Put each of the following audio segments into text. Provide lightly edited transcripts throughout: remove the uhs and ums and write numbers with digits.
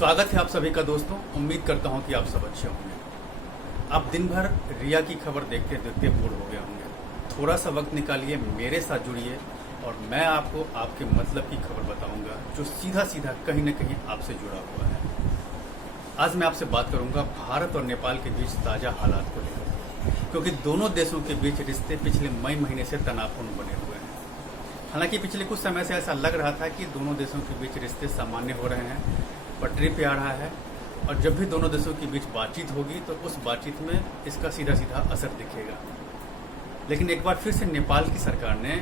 स्वागत है आप सभी का दोस्तों। उम्मीद करता हूं कि आप सब अच्छे होंगे। आप दिन भर रिया की खबर देखते देखते बोर हो गए होंगे। थोड़ा सा वक्त निकालिए, मेरे साथ जुड़िए और मैं आपको आपके मतलब की खबर बताऊंगा जो सीधा सीधा कहीं न कहीं आपसे जुड़ा हुआ है। आज मैं आपसे बात करूंगा भारत और नेपाल के बीच ताज़ा हालात को लेकर, क्योंकि दोनों देशों के बीच रिश्ते पिछले मई महीने से तनावपूर्ण बने हुए हैं। हालांकि पिछले कुछ समय से ऐसा लग रहा था कि दोनों देशों के बीच रिश्ते सामान्य हो रहे हैं, पटरी पे आ रहा है और जब भी दोनों देशों के बीच बातचीत होगी तो उस बातचीत में इसका सीधा सीधा असर दिखेगा। लेकिन एक बार फिर से नेपाल की सरकार ने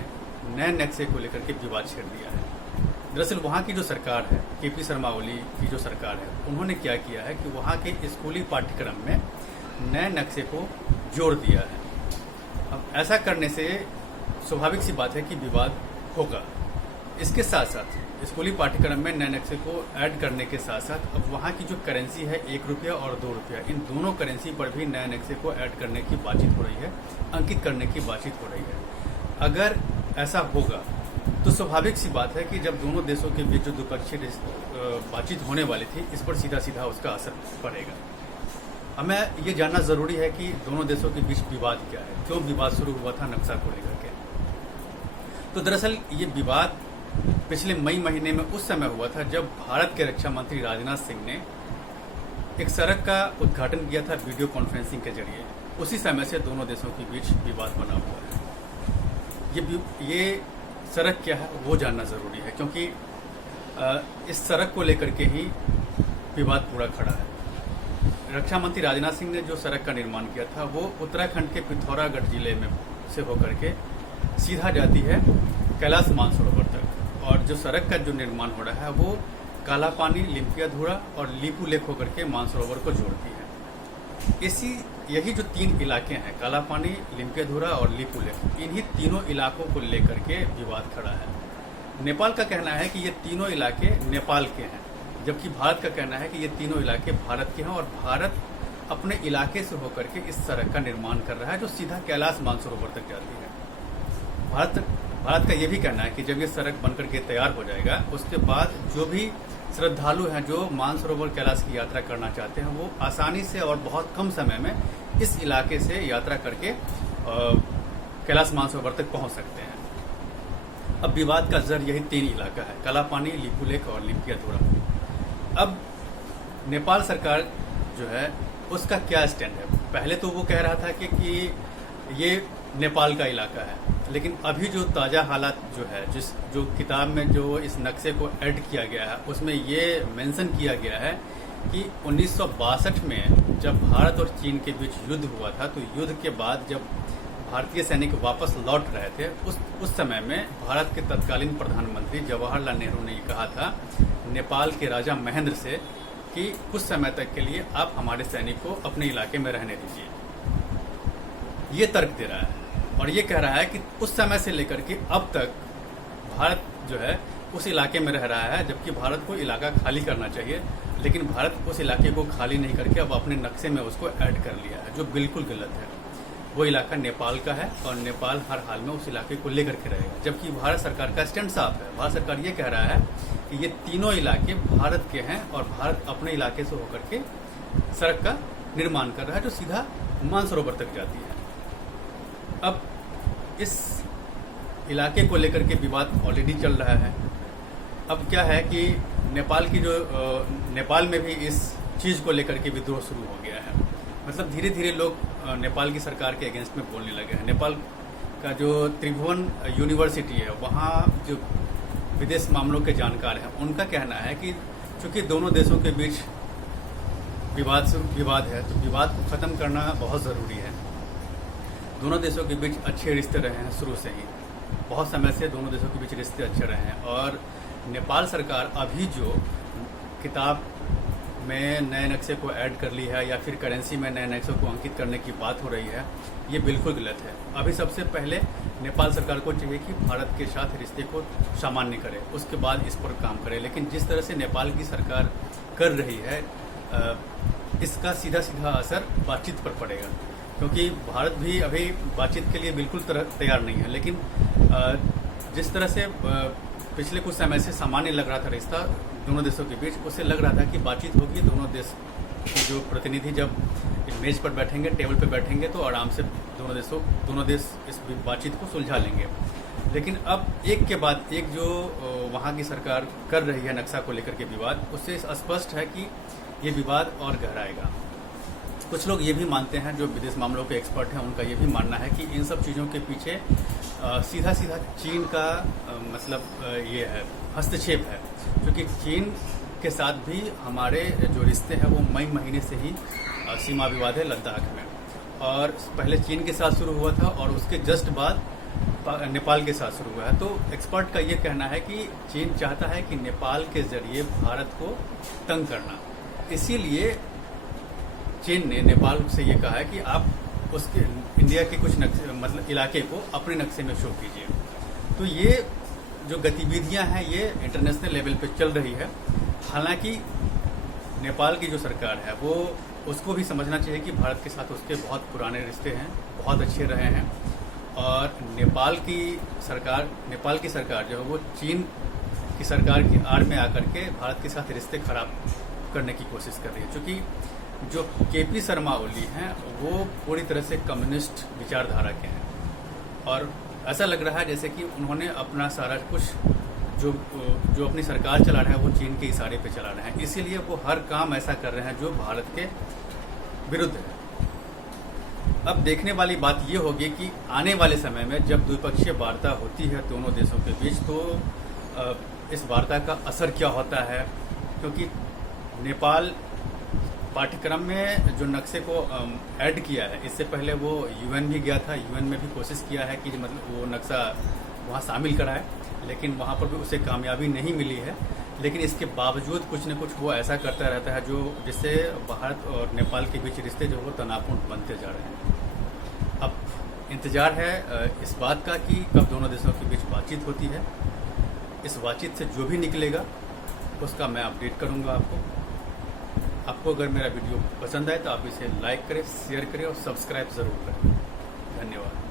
नए नक्शे को लेकर के विवाद छेड़ दिया है। दरअसल वहाँ की जो सरकार है, केपी शर्मा ओली की जो सरकार है, उन्होंने क्या किया है कि वहाँ के स्कूली पाठ्यक्रम में नए नक्शे को जोड़ दिया है। अब ऐसा करने से स्वाभाविक सी बात है कि विवाद होगा। इसके साथ साथ स्कूली पाठ्यक्रम में नए नक्शे को ऐड करने के साथ साथ अब वहाँ की जो करेंसी है 1 रुपया और 2 रुपया, इन दोनों करेंसी पर भी नए नक्शे को ऐड करने की बातचीत हो रही है, अंकित करने की बातचीत हो रही है। अगर ऐसा होगा तो स्वाभाविक सी बात है कि जब दोनों देशों के बीच जो द्विपक्षीय बातचीत होने वाली थी, इस पर सीधा सीधा उसका असर पड़ेगा। हमें ये जानना जरूरी है कि दोनों देशों के बीच विवाद क्या है, क्यों विवाद शुरू हुआ था नक्शा को लेकर के। तो दरअसल ये विवाद पिछले मई महीने में उस समय हुआ था जब भारत के रक्षा मंत्री राजनाथ सिंह ने एक सड़क का उद्घाटन किया था वीडियो कॉन्फ्रेंसिंग के जरिए। उसी समय से दोनों देशों के बीच विवाद बना हुआ है। ये सड़क क्या है वो जानना जरूरी है, क्योंकि इस सड़क को लेकर के ही विवाद पूरा खड़ा है। रक्षा मंत्री राजनाथ सिंह ने जो सड़क का निर्माण किया था वो उत्तराखंड के पिथौरागढ़ जिले में से होकर के सीधा जाती है कैलाश मानसरोवर तक, और जो सड़क का जो निर्माण हो रहा है वो काला पानी, लिम्पियाधुरा और लीपू लेक होकर के मानसरोवर को जोड़ती है। यही जो 3 इलाके हैं, काला पानी, लिम्पियाधुरा और लीपू लेक, इन्हीं तीनों इलाकों को लेकर के विवाद खड़ा है। नेपाल का कहना है कि ये तीनों इलाके नेपाल के हैं, जबकि भारत का कहना है कि ये तीनों इलाके भारत के हैं और भारत अपने इलाके से होकर के इस सड़क का निर्माण कर रहा है जो सीधा कैलाश मानसरोवर तक जाती है। भारत का ये भी कहना है कि जब ये सड़क बनकर के तैयार हो जाएगा, उसके बाद जो भी श्रद्धालु हैं जो मानसरोवर कैलाश की यात्रा करना चाहते हैं वो आसानी से और बहुत कम समय में इस इलाके से यात्रा करके कैलाश मानसरोवर तक पहुंच सकते हैं। अब विवाद का जड़ यही 3 इलाका है, काला पानी, लीपू लेक और लिम्पियाधुरा। अब नेपाल सरकार जो है उसका क्या स्टैंड है? पहले तो वो कह रहा था कि ये नेपाल का इलाका है, लेकिन अभी जो ताज़ा हालात जो है, जो किताब में जो इस नक्शे को ऐड किया गया है उसमें ये मेंशन किया गया है कि 1962 में जब भारत और चीन के बीच युद्ध हुआ था, तो युद्ध के बाद जब भारतीय सैनिक वापस लौट रहे थे उस समय में भारत के तत्कालीन प्रधानमंत्री जवाहरलाल नेहरू ने कहा था नेपाल के राजा महेंद्र से कि कुछ समय तक के लिए आप हमारे सैनिक को अपने इलाके में रहने दीजिए। ये तर्क दे रहा है और ये कह रहा है कि उस समय से लेकर के अब तक भारत जो है उस इलाके में रह रहा है, जबकि भारत को इलाका खाली करना चाहिए, लेकिन भारत उस इलाके को खाली नहीं करके अब अपने नक्शे में उसको ऐड कर लिया है, जो बिल्कुल गलत है। वो इलाका नेपाल का है और नेपाल हर हाल में उस इलाके को लेकर के रहेगा, जबकि भारत सरकार का स्टैंड साफ है। भारत सरकार ये कह रहा है कि ये तीनों इलाके भारत के हैं और भारत अपने इलाके से होकर के सड़क का निर्माण कर रहा है जो सीधा मानसरोवर तक जाती है। अब इस इलाके को लेकर के विवाद ऑलरेडी चल रहा है। अब क्या है कि नेपाल में भी इस चीज़ को लेकर के विद्रोह शुरू हो गया है। मतलब धीरे धीरे लोग नेपाल की सरकार के अगेंस्ट में बोलने लगे हैं। नेपाल का जो त्रिभुवन यूनिवर्सिटी है, वहाँ जो विदेश मामलों के जानकार हैं, उनका कहना है कि चूंकि दोनों देशों के बीच विवाद है तो विवाद को ख़त्म करना बहुत ज़रूरी है। दोनों देशों के बीच अच्छे रिश्ते रहे हैं शुरू से ही, बहुत समय से दोनों देशों के बीच रिश्ते अच्छे रहे हैं और नेपाल सरकार अभी जो किताब में नए नक्शे को ऐड कर ली है या फिर करेंसी में नए नक्शे को अंकित करने की बात हो रही है, ये बिल्कुल गलत है। अभी सबसे पहले नेपाल सरकार को चाहिए कि भारत के साथ रिश्ते को सामान्य करे, उसके बाद इस पर काम करे। लेकिन जिस तरह से नेपाल की सरकार कर रही है, इसका सीधा सीधा असर बातचीत पर पड़ेगा, क्योंकि भारत भी अभी बातचीत के लिए बिल्कुल तैयार नहीं है। लेकिन जिस तरह से पिछले कुछ समय से सामान्य लग रहा था रिश्ता दोनों देशों के बीच। उससे लग रहा था कि बातचीत होगी, दोनों देश के जो प्रतिनिधि जब मेज पर बैठेंगे, टेबल पर बैठेंगे तो आराम से दोनों देश इस बातचीत को सुलझा लेंगे। लेकिन अब एक के बाद एक जो वहाँ की सरकार कर रही है नक्शा को लेकर के विवाद, उससे स्पष्ट है कि ये विवाद और गहराएगा। कुछ लोग ये भी मानते हैं, जो विदेश मामलों के एक्सपर्ट हैं, उनका ये भी मानना है कि इन सब चीज़ों के पीछे सीधा चीन का ये है, हस्तक्षेप है। क्योंकि चीन के साथ भी हमारे जो रिश्ते हैं वो मई महीने से ही सीमा विवाद है लद्दाख में, और पहले चीन के साथ शुरू हुआ था और उसके जस्ट बाद नेपाल के साथ शुरू हुआ है। तो एक्सपर्ट का ये कहना है कि चीन चाहता है कि नेपाल के जरिए भारत को तंग करना, इसीलिए चीन ने नेपाल से ये कहा है कि आप उसके इंडिया के कुछ इलाके को अपने नक्शे में शो कीजिए। तो ये जो गतिविधियां हैं ये इंटरनेशनल लेवल पे चल रही है। हालांकि नेपाल की जो सरकार है वो उसको भी समझना चाहिए कि भारत के साथ उसके बहुत पुराने रिश्ते हैं, बहुत अच्छे रहे हैं, और नेपाल की सरकार जो है वो चीन की सरकार की आड़ में आकर के भारत के साथ रिश्ते खराब करने की कोशिश कर रही है। क्योंकि जो केपी शर्मा ओली हैं वो पूरी तरह से कम्युनिस्ट विचारधारा के हैं, और ऐसा लग रहा है जैसे कि उन्होंने अपना सारा कुछ जो अपनी सरकार चला रहे हैं वो चीन के इशारे पे चला रहे हैं। इसीलिए वो हर काम ऐसा कर रहे हैं जो भारत के विरुद्ध है। अब देखने वाली बात ये होगी कि आने वाले समय में जब द्विपक्षीय वार्ता होती है दोनों देशों के बीच, तो इस वार्ता का असर क्या होता है। क्योंकि नेपाल पाठ्यक्रम में जो नक्शे को ऐड किया है, इससे पहले वो यूएन भी गया था, यूएन में भी कोशिश किया है कि वो नक्शा वहाँ शामिल कराए, लेकिन वहाँ पर भी उसे कामयाबी नहीं मिली है। लेकिन इसके बावजूद कुछ न कुछ वो ऐसा करता रहता है जिससे भारत और नेपाल के बीच रिश्ते जो वो तनावपूर्ण बनते जा रहे हैं। अब इंतजार है इस बात का कि कब दोनों देशों के बीच बातचीत होती है। इस बातचीत से जो भी निकलेगा उसका मैं अपडेट करूँगा आपको अगर मेरा वीडियो पसंद आए तो आप इसे लाइक करें, शेयर करें और सब्सक्राइब ज़रूर करें। धन्यवाद।